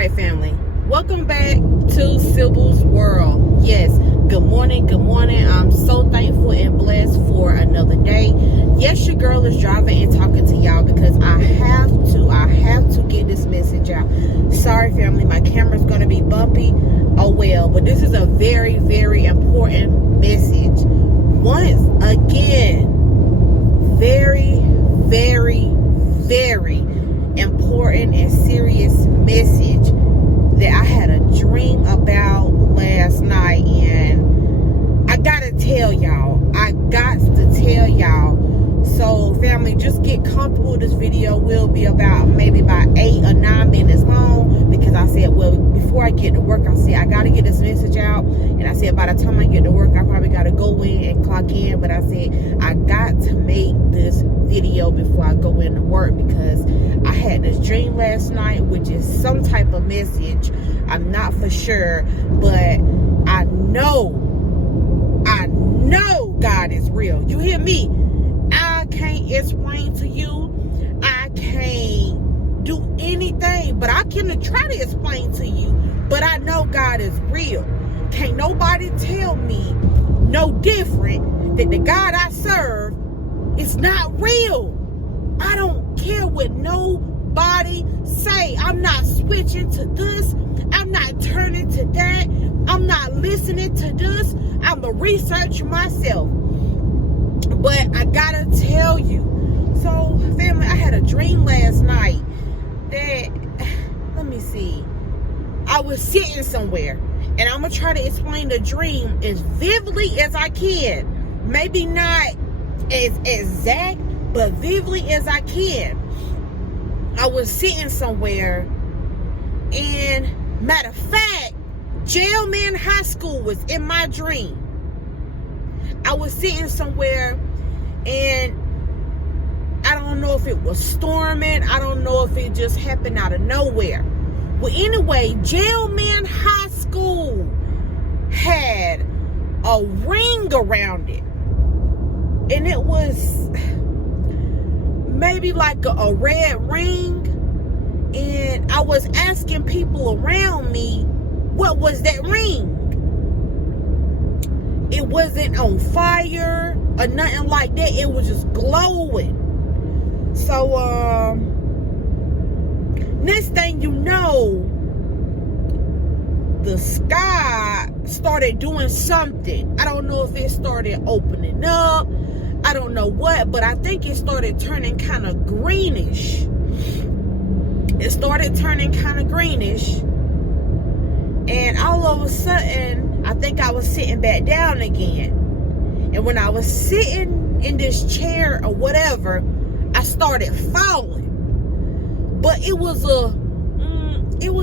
right, family, welcome back to Sibyl's World. Yes, good morning. I'm so thankful and blessed for another day. Yes, your girl is driving and talking to y'all because I have to get this message out. Sorry, family, my camera's gonna be bumpy. Oh well, but this is a very, very important message. Once again, very, very, very important and serious message that I had a dream about last night, and I gotta tell y'all. So family, just get comfortable. This video will be about 8 or 9 minutes long, because I said, well, before I get to work, I said I gotta get this message out, and I said by the time I get to work, I probably gotta go in and clock in, but I said I got to make this video before I go into work, because I had this dream last night, which is some type of message. I'm not for sure, but I know God is real. You hear me? I can't explain to you. I can't do anything, but I can try to explain to you. But I know God is real. Can't nobody tell me no different that the God I serve is not real. I don't care what nobody say. I'm not switching to this. I'm not turning to that. I'm not listening to this. I'm going to research myself. But I gotta tell you. So, family, I had a dream last night that, let me see. I was sitting somewhere, and I'm going to try to explain the dream as vividly as I can. Maybe not as exact, but vividly as I can. I was sitting somewhere, and matter of fact, Jailman High School was in my dream. I was sitting somewhere, and I don't know if it was storming. I don't know if it just happened out of nowhere. Well, anyway, Jailman High School had a ring around it. And it was maybe like a red ring. And I was asking people around me, what was that ring? It wasn't on fire or nothing like that. It was just glowing. So, next thing you know, the sky started doing something. I don't know if it started opening up. I don't know what, but I think it started turning kind of greenish. It started turning kind of greenish. And all of a sudden, I think I was sitting back down again. And when I was sitting in this chair or whatever, I started falling. But it was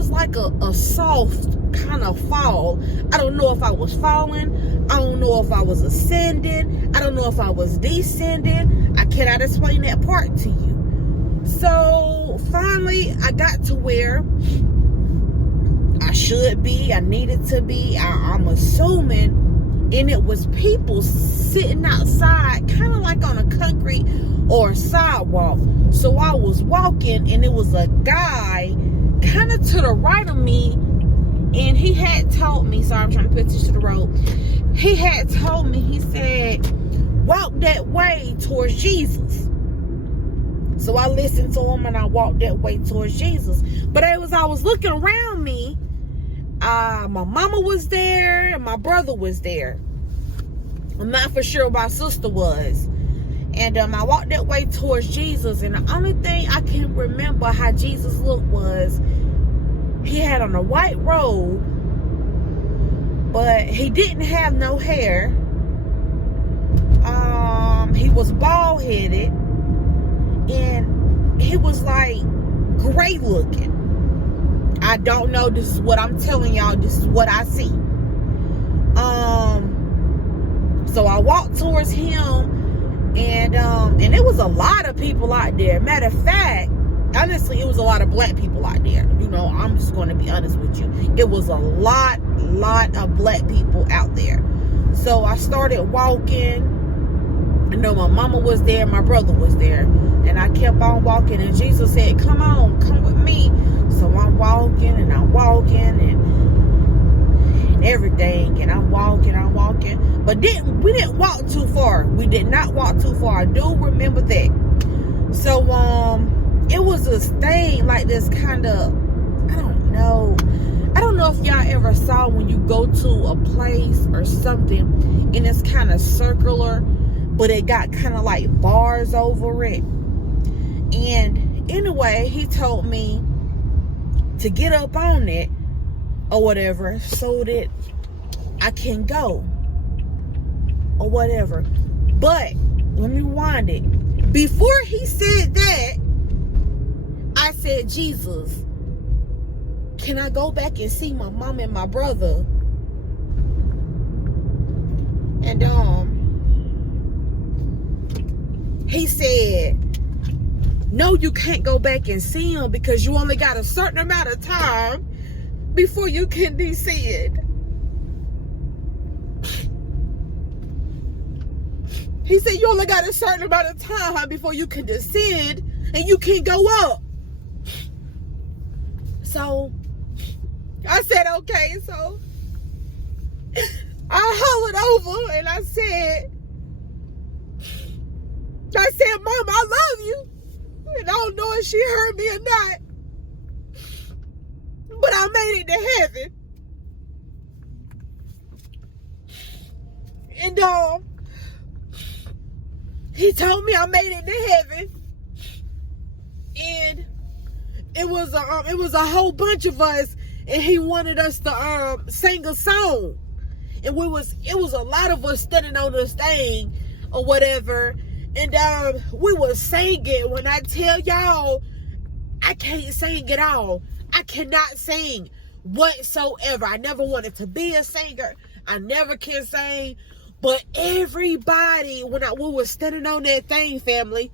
like a soft kind of fall. I don't know if I was falling. I don't know if I was ascending. I don't know if I was descending. I cannot explain that part to you. So finally, I got to where I should be. I needed to be. I'm assuming. And it was people sitting outside, kind of like on a concrete or a sidewalk. So I was walking, and it was a guy kind of to the right of me. And he had told me, sorry, I'm trying to put this to the road. He had told me, he said, walk that way towards Jesus. So I listened to him, and I walked that way towards Jesus. But as I was looking around me, my mama was there, and my brother was there. I'm not for sure my sister was. And I walked that way towards Jesus, and the only thing I can remember how Jesus looked was he had on a white robe, but he didn't have no hair. He was bald-headed, and he was like gray looking. I don't know. This is what I'm telling y'all. This is what I see. So I walked towards him, and it was a lot of people out there. Matter of fact, honestly, it was a lot of black people out there. You know, I'm just going to be honest with you. It was a lot of black people out there. So I started walking. I know my mama was there, my brother was there, and I kept on walking, and Jesus said, come on, come with me. So I'm walking, and I'm everything, and I'm walking. But we didn't walk too far. We did not walk too far. I do remember that. So it was this thing like this kind of, I don't know if y'all ever saw when you go to a place or something and it's kind of circular, but it got kind of like bars over it. And anyway, he told me to get up on it or whatever so that I can go or whatever. But let me wind it. Before he said that, I said, Jesus, can I go back and see my mom and my brother? And he said, no, you can't go back and see him because you only got a certain amount of time before you can descend. He said you only got a certain amount of time before you can descend and you can go up. So I said, okay. So I hollered over and I said, Mom, I love you. And I don't know if she heard me or not, but I made it to heaven. And he told me I made it to heaven, and it was a whole bunch of us, and he wanted us to sing a song, and it was a lot of us standing on this thing or whatever. And we were singing. When I tell y'all, I can't sing at all. I cannot sing whatsoever. I never wanted to be a singer. I never can sing. But everybody, when we were standing on that thing, family,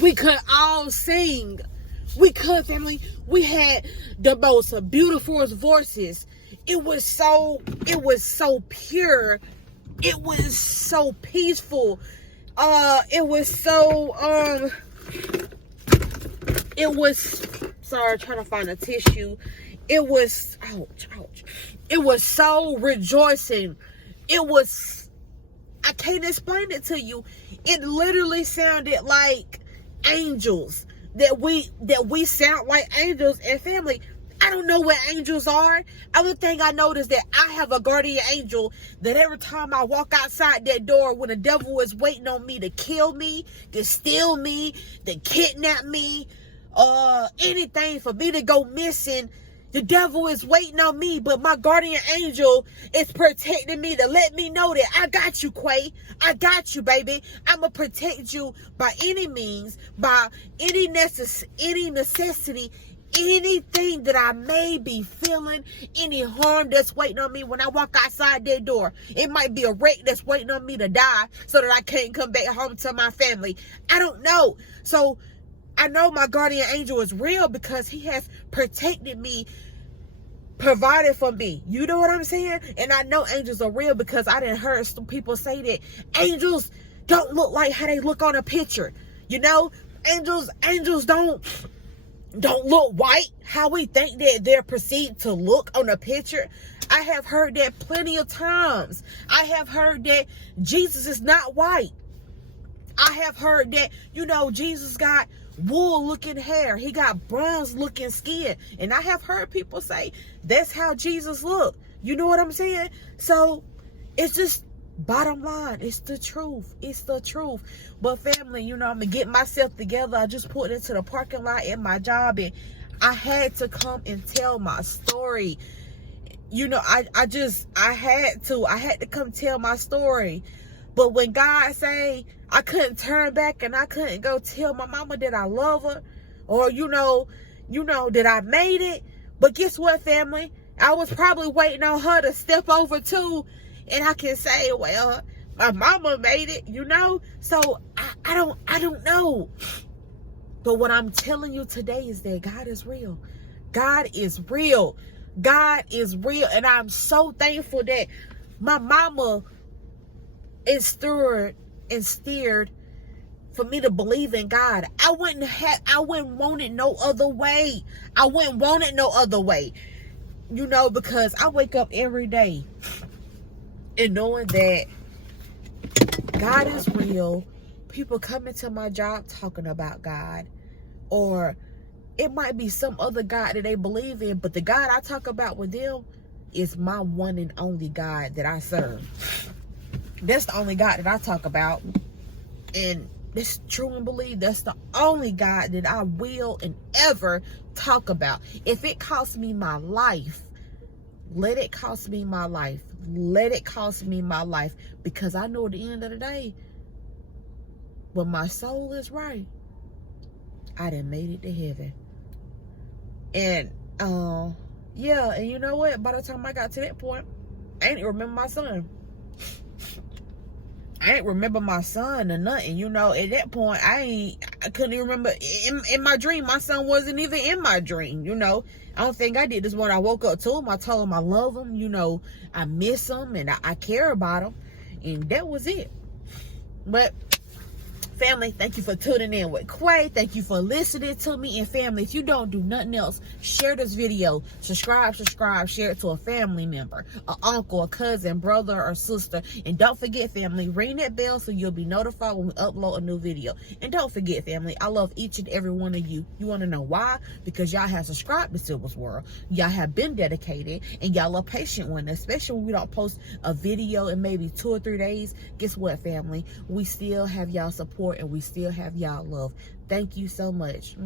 we could all sing. We could, family. We had the most beautiful voices. It was so pure. It was so peaceful. Sorry, trying to find a tissue. It was, ouch. It was so rejoicing. I can't explain it to you. It literally sounded like angels. That we sound like angels. And family, I don't know what angels are. Only thing I know is that I have a guardian angel that every time I walk outside that door, when the devil is waiting on me to kill me, to steal me, to kidnap me, anything for me to go missing, the devil is waiting on me. But my guardian angel is protecting me to let me know that I got you, Quay. I got you, baby. I'm going to protect you by any means, by any necessity, anything that I may be feeling, any harm that's waiting on me when I walk outside that door. It might be a wreck that's waiting on me to die so that I can't come back home to my family. I don't know. So I know my guardian angel is real because he has protected me, provided for me. You know what I'm saying? And I know angels are real because I done heard some people say that angels don't look like how they look on a picture. You know, angels don't look white how we think that they're perceived to look on a picture. I have heard that plenty of times. I have heard that Jesus is not white. I have heard that, Jesus got wool looking hair. He got bronze looking skin. And I have heard people say that's how Jesus looked. You know what I'm saying? So it's just bottom line. It's the truth. It's the truth. But family, I'm going to get myself together. I just pulled into the parking lot at my job and I had to come and tell my story. I had to come tell my story. But when God say I couldn't turn back and I couldn't go tell my mama that I love her, or that I made it. But guess what, family? I was probably waiting on her to step over too, and I can say, well, my mama made it, So I don't know. But what I'm telling you today is that God is real. God is real. God is real, and I'm so thankful that my mama instilled for me to believe in God. I wouldn't want it no other way. I wouldn't want it no other way. You know, because I wake up every day and knowing that God is real. People come into my job talking about God, or it might be some other God that they believe in, but the God I talk about with them is my one and only God that I serve. That's the only God that I talk about, and that's true and believe. That's the only God that I will and ever talk about. If it costs me my life, let it cost me my life. Let it cost me my life, because I know at the end of the day, when my soul is right, I done made it to heaven. And yeah, and you know what? By the time I got to that point, I ain't remember my son. I ain't remember my son or nothing. You know, at that point, I couldn't even remember. In my dream, my son wasn't even in my dream. You know, I don't think I did this when I woke up to him. I told him I love him. You know, I miss him and I care about him, and that was it. But family, thank you for tuning in with Quay. Thank you for listening to me. And family, if you don't do nothing else, share this video. Subscribe, share it to a family member, an uncle, a cousin, brother, or sister. And don't forget, family, ring that bell so you'll be notified when we upload a new video. And don't forget, family, I love each and every one of you. You want to know why? Because y'all have subscribed to Silver's World. Y'all have been dedicated, and y'all are patient with us, especially when we don't post a video in maybe 2 or 3 days. Guess what, family? We still have y'all support, and we still have y'all love. Thank you so much.